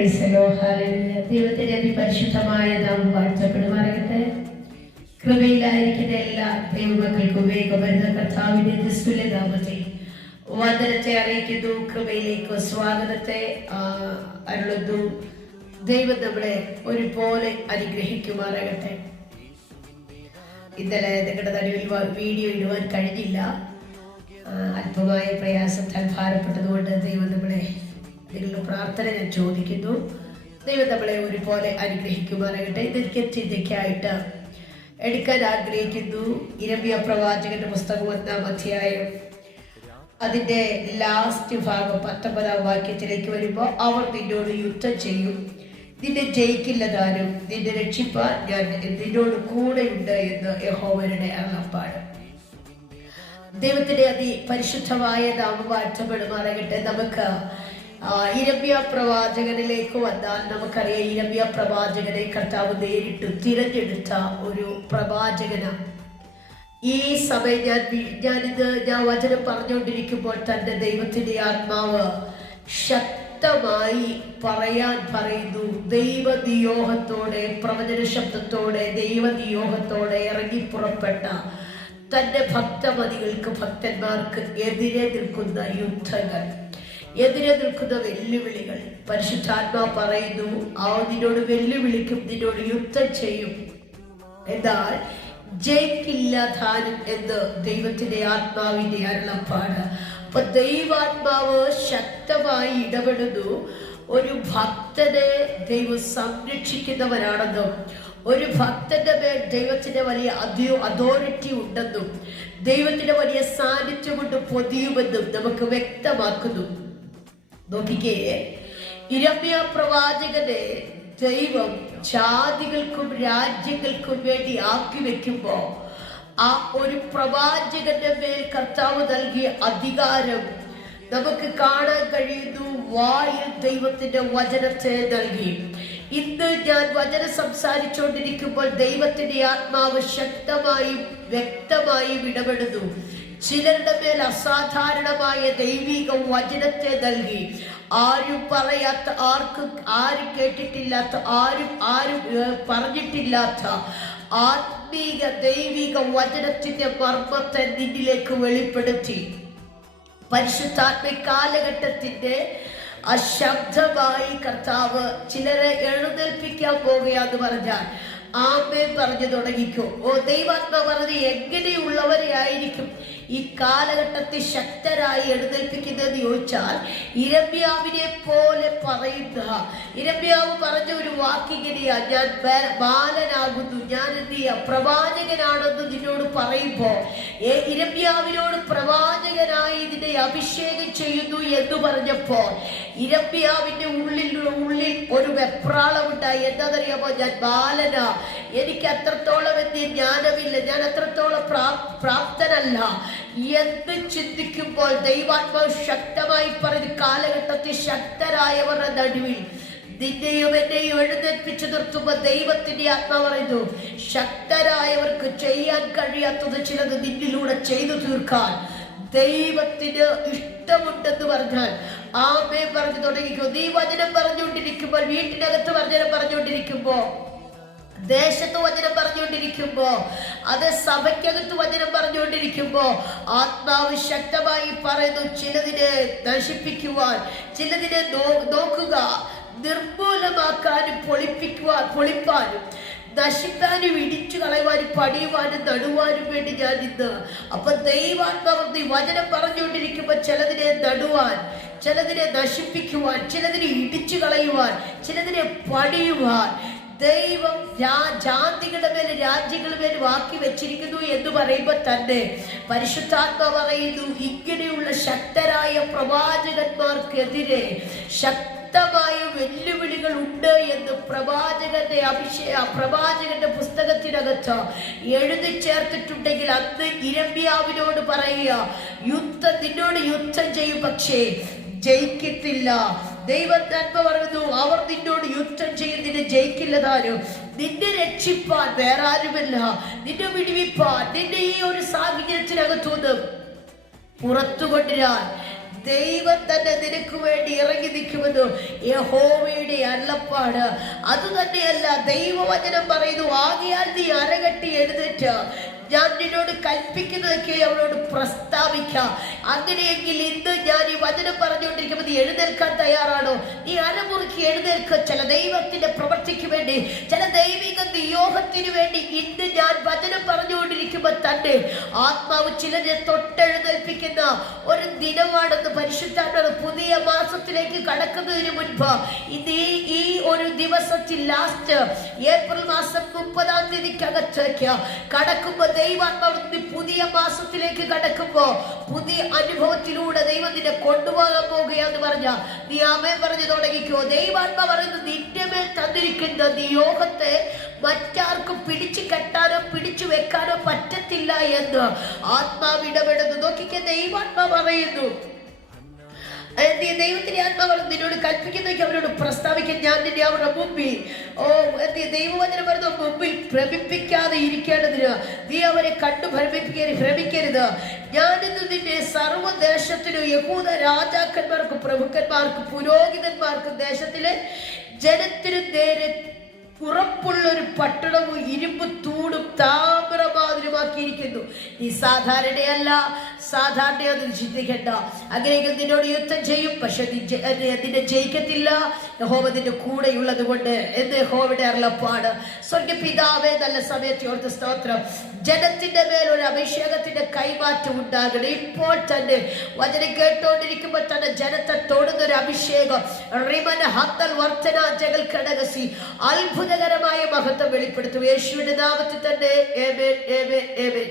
ദൈവത്തിന്റെ അതിപരിശുദ്ധമായ നാമം വാഴ്ത്തപ്പെടുമാറാകട്ടെ. കൃപയിലായിരിക്കുന്ന എല്ലാ ദൈവമക്കൾക്കും വേഗം വരുന്ന കർത്താവിന്റെ നിസ്തുല്യ നാമത്തിൽ വന്ദനത്തെ അറിയിക്കുന്നു. കൃപയിലേക്ക് സ്വാഗതത്തെ അരുളുന്നു. ദൈവം നമ്മളെ ഒരുപോലെ അനുഗ്രഹിക്കുമാറാകട്ടെ. ഇന്നലെ നിങ്ങളുടെ നടുവിൽ വീഡിയോ ഇടുവാൻ കഴിഞ്ഞില്ല. അല്പമായ പ്രയാസത്താൽ ഭാരപ്പെട്ടതുകൊണ്ട് ദൈവം നമ്മളെ നിങ്ങളുടെ പ്രാർത്ഥന ഞാൻ ചോദിക്കുന്നു. ദൈവം നമ്മളെ ഒരുപോലെ അനുഗ്രഹിക്കുമാറാകട്ടെ. ഇതൊക്കെ ചിന്തയ്ക്കായിട്ട് എടുക്കാൻ ആഗ്രഹിക്കുന്നു. ഇരമ്യ പ്രവാചകന്റെ പുസ്തകം 1-ാം അധ്യായം അതിന്റെ ലാസ്റ്റ് ഭാഗം 19-ാം വാക്യത്തിലേക്ക് വരുമ്പോൾ, അവർ നിന്നോട് യുദ്ധം ചെയ്യും, നിന്നെ ജയിക്കില്ലതാനും, നിന്നെ രക്ഷിപ്പാൻ ഞാൻ നിന്നോട് കൂടെയുണ്ട് എന്ന് യഹോവയുടെ അരുളപ്പാട്. ദൈവത്തിന്റെ അതിപരിശുദ്ധമായ നാമം വാഴ്ത്തപ്പെടുമാറാകട്ടെ. നമുക്ക് ഇരമ്യ പ്രവാചകനിലേക്ക് വന്നാൽ നമുക്കറിയാം, ഇരമ്യ പ്രവാചകനെ കർത്താവ് നേരിട്ട് തിരഞ്ഞെടുത്ത ഒരു പ്രവാചകനാണ്. ഈ സമയം ഞാൻ വചനം പറഞ്ഞുകൊണ്ടിരിക്കുമ്പോൾ തന്നെ ദൈവത്തിന്റെ ആത്മാവ് ശക്തമായി പറയാൻ പറയുന്നു. ദൈവനിയോഗത്തോടെ, പ്രവചന ശബ്ദത്തോടെ, ദൈവനിയോഗത്തോടെ ഇറങ്ങി പുറപ്പെട്ട തന്റെ ഭക്തമതികൾക്ക്, ഭക്തന്മാർക്ക് എതിരെ നിൽക്കുന്ന യുദ്ധങ്ങൾ, എതിരെ നിൽക്കുന്ന വെല്ലുവിളികൾ പരിശുദ്ധാത്മാ പറയുന്നു. നിന്നോട് വെല്ലുവിളിക്കും, നിന്നോട് യുദ്ധം ചെയ്യും, എന്നാൽ ജയിക്കില്ല താനും എന്ന് ദൈവത്തിന്റെ ആത്മാവിന്റെ അരുളപ്പാട്. അപ്പൊ ദൈവാത്മാവ് ശക്തമായി ഇടപെടുന്നു. ഒരു ഭക്തനെ ദൈവം സംരക്ഷിക്കുന്നവരാണെന്നും, ഒരു ഭക്തന്റെ മേൽ ദൈവത്തിന്റെ വലിയ അതോറിറ്റി ഉണ്ടെന്നും, ദൈവത്തിന്റെ വലിയ സാന്നിധ്യം കൊണ്ട് പൊതിയുമെന്നും നമുക്ക് വ്യക്തമാക്കുന്നു. നോക്കിക്കേ, ഇരമ്യ പ്രവാചകനെ ദൈവം ജാതികൾക്കും രാജ്യങ്ങൾക്കും വേണ്ടി ആക്കി വെക്കുമ്പോ, ആ ഒരു പ്രവാചകന്റെ മേൽ കർത്താവ് നൽകിയ അധികാരം നമുക്ക് കാണാൻ കഴിയുന്നു. വായിൽ ദൈവത്തിന്റെ വചനത്തെ നൽകി. ഇന്ന് ഞാൻ വചനം സംസാരിച്ചുകൊണ്ടിരിക്കുമ്പോൾ ദൈവത്തിന്റെ ആത്മാവ് ശക്തമായും വ്യക്തമായും ഇടപെടുന്നു. ചിലരുടെ മേൽ അസാധാരണമായ ദൈവിക വചനത്തെ നൽകി. ആരും പറയാത്ത, ആരും കേട്ടിട്ടില്ലാത്ത, ആരും പറഞ്ഞിട്ടില്ലാത്ത ആത്മീക ദൈവിക വചനത്തിന്റെ മർമ്മത്തെ നിന്നിലേക്ക് വെളിപ്പെടുത്തി. പരിശുദ്ധാത്മ കാലഘട്ടത്തിന്റെ ശബ്ദമായി കർത്താവ് ചിലരെ എഴുന്നേൽപ്പിക്കാൻ പോകുകയാന്ന് പറഞ്ഞാൽ ആമേൻ പറഞ്ഞു തുടങ്ങിക്കോ. ദൈവാത്മാ പറഞ്ഞത് എങ്ങനെയുള്ളവരെ ആയിരിക്കും ഈ കാലഘട്ടത്തിൽ ശക്തരായി എഴുന്നേൽപ്പിക്കുന്നതെന്ന് ചോദിച്ചാൽ, ഇരമ്യാവിനെ പോലെ പറയുന്ന, ഇരമ്യാവ് പറഞ്ഞ ഒരു വാക്കിങ്ങനെയാ, ഞാൻ ബാലനാകുന്നു, ഞാൻ എന്ത് ചെയ്യാ, പ്രവാചകനാണെന്ന് നിന്നോട് പറയുമ്പോ, ഇരമ്യാവിനോട് പ്രവാചകനായി ഇതിനെ അഭിഷേകം ചെയ്യുന്നു എന്ന് പറഞ്ഞപ്പോ ഇരമ്യാവിന്റെ ഉള്ളിൽ ഒരു വെപ്രാളമുണ്ടായി. എന്താണെന്നറിയാമോ? ഞാൻ ബാലനാ, എനിക്ക് അത്രത്തോളം എന്ത് ജ്ഞാനമില്ല, ഞാൻ അത്രത്തോളം പ്രാപ്തനല്ല എന്ന് ചിന്തിക്കുമ്പോൾ ദൈവാത്മാവ് ശക്തമായി പറഞ്ഞ്, കാലഘട്ടത്തിൽ ശക്തരായവരുടെ നടുവിൽ നിന്നെയും എന്നെയും എഴുന്നേൽപ്പിച്ചു നിർത്തുമ്പോൾ ദൈവത്തിന്റെ ആത്മാവ് പറയുന്നു, ശക്തരായവർക്ക് ചെയ്യാൻ കഴിയാത്തത് ചിലത് നിന്നിലൂടെ ചെയ്തു തീർക്കാൻ ദൈവത്തിന് ഇഷ്ടമുണ്ടെന്ന് പറഞ്ഞാൽ ആമേൻ പറഞ്ഞു തുടങ്ങിക്കോ. നീ വചനം പറഞ്ഞുകൊണ്ടിരിക്കുമ്പോൾ, വീട്ടിനകത്ത് വചനം പറഞ്ഞുകൊണ്ടിരിക്കുമ്പോ, ദേശത്ത് വചനം പറഞ്ഞുകൊണ്ടിരിക്കുമ്പോ, അത് സഭയ്ക്കകത്ത് വചനം പറഞ്ഞുകൊണ്ടിരിക്കുമ്പോ ആത്മാവ് ശക്തമായി പറയുന്നു, ചിലതിനെ നശിപ്പിക്കുവാൻ, ചിലതിനെ നോക്കുക, നിർമൂലമാക്കാനും പൊളിപ്പാനും നശിക്കാനും ഇടിച്ചു കളയുവാനും പടിയുവാനും നടുവാനും വേണ്ടി ഞാൻ ഇന്ന്. അപ്പൊ ദൈവാത്മാവ് വചനം പറഞ്ഞുകൊണ്ടിരിക്കുമ്പോ ചിലതിനെ നടുവാൻ, ചിലതിനെ നശിപ്പിക്കുവാൻ, ചിലതിനെ ഇടിച്ചു കളയുവാൻ, ചിലതിനെ പടിയുവാൻ ദൈവം ജാതികളുടെ മേൽ, രാജ്യങ്ങളുടെ മേൽ വാക്കി വെച്ചിരിക്കുന്നു എന്ന് പറയുമ്പോൾ തന്നെ പരിശുദ്ധാത്മ പറയുന്നു, ഇങ്ങനെയുള്ള ശക്തരായ പ്രവാചകന്മാർക്കെതിരെ ശക്തമായ വെല്ലുവിളികൾ ഉണ്ട് എന്ന് പ്രവാചകന്റെ പുസ്തകത്തിനകത്ത് എഴുതി ചേർത്തിട്ടുണ്ടെങ്കിൽ അന്ന് ഇരമ്യാവിനോട് പറയുക, നിന്നോട് യുദ്ധം ചെയ്യും, പക്ഷേ ജയിക്കത്തില്ല. ദൈവത്താത്മ പറയുന്നു, അവർ നിന്നോട് യുദ്ധം ചെയ്യും, നിന്നെ ജയിക്കില്ലതാനും, നിന്നെ രക്ഷിപ്പാൻ വേറെ ആരുമല്ല, നിന്നെ വിടുവിപ്പാൻ, നിന്നെ ഈ ഒരു സാഹചര്യത്തിനകത്തുനിന്ന് പുറത്തു കൊണ്ടുവരാൻ ദൈവം തന്നെ നിനക്ക് വേണ്ടി ഇറങ്ങി നിൽക്കുമെന്ന് യഹോവയുടെ അരുളപ്പാട്. അതുതന്നെയല്ല, ദൈവവചനം പറയുന്നു, ആകയാൽ നീ അരകെട്ടി എഴുന്നേറ്റ് ഞാൻ നിന്നോട് കൽപ്പിക്കുന്നതൊക്കെ അവളോട് പ്രസ്താവിക്കാം. അങ്ങനെയെങ്കിൽ ഇന്ന് ഞാൻ ഈ വചനം പറഞ്ഞുകൊണ്ടിരിക്കുമ്പോൾ നീ എഴുന്നേൽക്കാൻ തയ്യാറാണോ? നീ അരമുറുക്കി എഴുന്നേൽക്കുക. ചില ദൈവത്തിന്റെ പ്രവൃത്തിക്ക് വേണ്ടി, ചില ദൈവിക നിയോഗത്തിന് വേണ്ടി ഇന്ന് ഞാൻ വചനം പറഞ്ഞുകൊണ്ടിരിക്കുമ്പോൾ തന്നെ ആത്മാവ് ചിലരെ തൊട്ടെഴുന്നേൽപ്പിക്കുന്ന ഒരു ദിനമാണെന്ന് പരിശുദ്ധാത്മാവ്. പുതിയ മാസത്തിലേക്ക് കടക്കുന്നതിന് മുൻപ് ഇത് ഈ ഒരു ദിവസത്തിൽ ലാസ്റ്റ് ഏപ്രിൽ മാസം 30-ാം തീയതിക്കകത്തേക്ക് കടക്കുമ്പോൾ ദൈവാത്മാവ് പുതിയ മാസത്തിലേക്ക് കടക്കുമ്പോ പുതിയ അനുഭവത്തിലൂടെ ദൈവം നിന്നെ കൊണ്ടുപോകാൻ പോകുകയാന്ന് പറഞ്ഞ നീ ആമേൻ പറഞ്ഞു തുടങ്ങിക്കോ. ദൈവാത്മാ പറയുന്നത് നിന്റെ മേൽ തന്നിരിക്കുന്ന നിയോഗത്തെ മറ്റാർക്കും പിടിച്ചു കെട്ടാനോ പിടിച്ചു വെക്കാനോ പറ്റത്തില്ല എന്ന് ആത്മാവ് ഇടപെടുന്നു. നോക്കിക്കേ, ദൈവാത്മാ പറയുന്നു, ദൈവത്തിന്റെ ആത്മാവ് നിന്നോട് കൽപ്പിക്കുന്നതൊക്കെ അവരോട് പ്രസ്താവിക്കാൻ ഞാൻ നിന്നെ അവരുടെ മുമ്പിൽ ദൈവവചനം പറയുന്ന മുമ്പിൽ ഭ്രമിപ്പിക്കാതെ ഇരിക്കേണ്ടതിന് നീ അവരെ കണ്ടു ഭ്രമിക്കരുത്. ഞാനിന്ന് നിന്നെ സർവ്വദേശത്തിനും യഹൂദ രാജാക്കന്മാർക്കും പ്രഭുക്കന്മാർക്കും പുരോഹിതന്മാർക്കും ദേശത്തിലെ ജനത്തിനും നേരെ ഉറപ്പുള്ളൊരു പട്ടണവും ഇരുമ്പ് തൂണും താമ്രമാതിരുമാക്കിയിരിക്കുന്നു. നീ സാധാരണയല്ല, സാധാരണയൊന്നും ചിന്തിക്കണ്ട. അങ്ങനെയെങ്കിൽ നിന്നോട് യുദ്ധം ചെയ്യും, പക്ഷെ നിന്നെ ജയിക്കത്തില്ല. യഹോവ നിന്റെ കൂടെയുള്ളത് കൊണ്ട് എന്ന് യഹോവയുടെ അരുളപ്പാട്. സ്വർഗ്ഗപിതാവേ, നല്ല സമയത്ത് ഓർത്ത് സ്തോത്രം. ജനത്തിന്റെ മേൽ ഒരു അഭിഷേകത്തിന്റെ കൈമാറ്റം ഉണ്ടാകണം. ഇപ്പോൾ തന്നെ വചനം കേട്ടോണ്ടിരിക്കുമ്പോൾ തന്നെ ജനത്തെ തൊടുന്ന ഒരു അഭിഷേകം അത്ഭുതകരമായ മഹത്വം വെളിപ്പെടുത്തും. യേശുവിന്റെ നാമത്തിൽ തന്നെ. ആമേൻ, ആമേൻ, ആമേൻ.